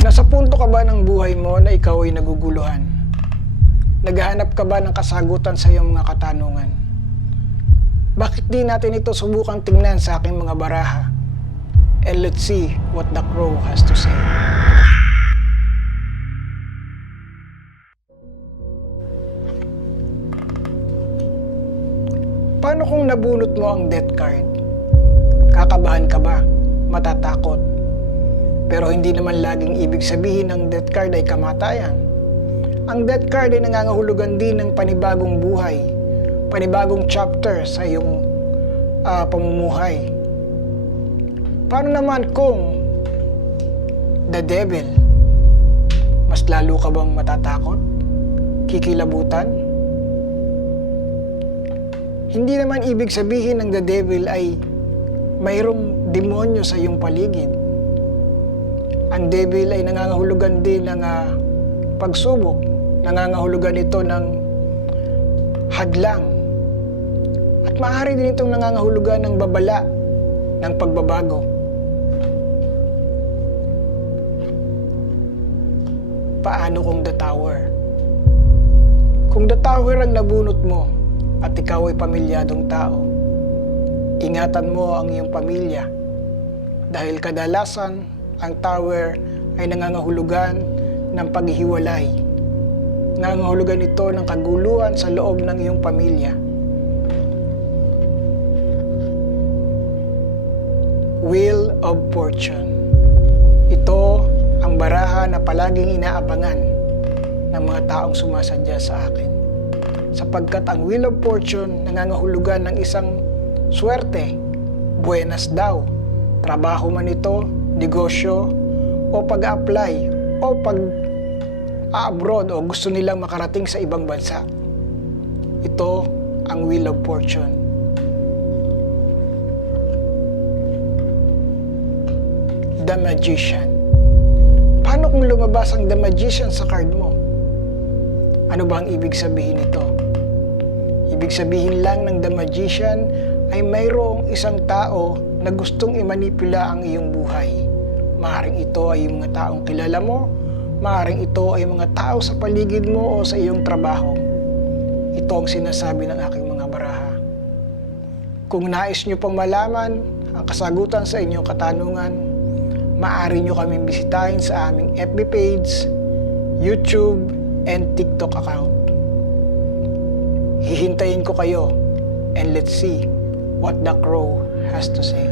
Nasa punto ka ba ng buhay mo na ikaw ay naguguluhan? Naghahanap ka ba ng kasagutan sa iyong mga katanungan? Bakit di natin ito subukang tingnan sa aking mga baraha? And let's see what the crow has to say. Paano kung nabunot mo ang death card? Kakabahan ka ba? Matatakot? Pero hindi naman laging ibig sabihin ng death card ay kamatayan. Ang death card ay nangangahulugan din ng panibagong buhay, panibagong chapter sa iyong ah, pamumuhay. Paano naman kung the devil, mas lalo ka bang matatakot? Kikilabutan? Hindi naman ibig sabihin ng the devil ay mayroong demonyo sa iyong paligid. Ang devil ay nangangahulugan din ng ah, pagsubok. Nangangahulugan ito ng hadlang. At maaari din itong nangangahulugan ng babala, ng pagbabago. Paano kung the tower? Kung the tower ang nabunot mo at ikaw ay pamilyadong tao, ingatan mo ang iyong pamilya dahil kadalasan ang tower ay nangangahulugan ng paghihiwalay. Nangangahulugan ito ng kaguluhan sa loob ng iyong pamilya. Wheel of Fortune. Ito ang baraha na palaging inaabangan ng mga taong sumasadya sa akin. Sapagkat ang Wheel of Fortune nangangahulugan ng isang swerte, buenas daw, trabaho man ito, negosyo, o pag-apply, o pag abroad o gusto nilang makarating sa ibang bansa. Ito ang Wheel of Fortune. The Magician. Paano kung lumabas ang The Magician sa card mo? Ano ba ang ibig sabihin nito? Ibig sabihin lang ng The Magician ay mayroong isang tao na gustong imanipula ang iyong buhay. Maaring ito ay yung mga taong kilala mo, maaring ito ay mga tao sa paligid mo o sa iyong trabaho. Ito ang sinasabi ng aking mga baraha. Kung nais nyo pang malaman ang kasagutan sa inyong katanungan, maaari nyo kaming bisitahin sa aming FB page, YouTube, and TikTok account. Hihintayin ko kayo and let's see what the crow has to say.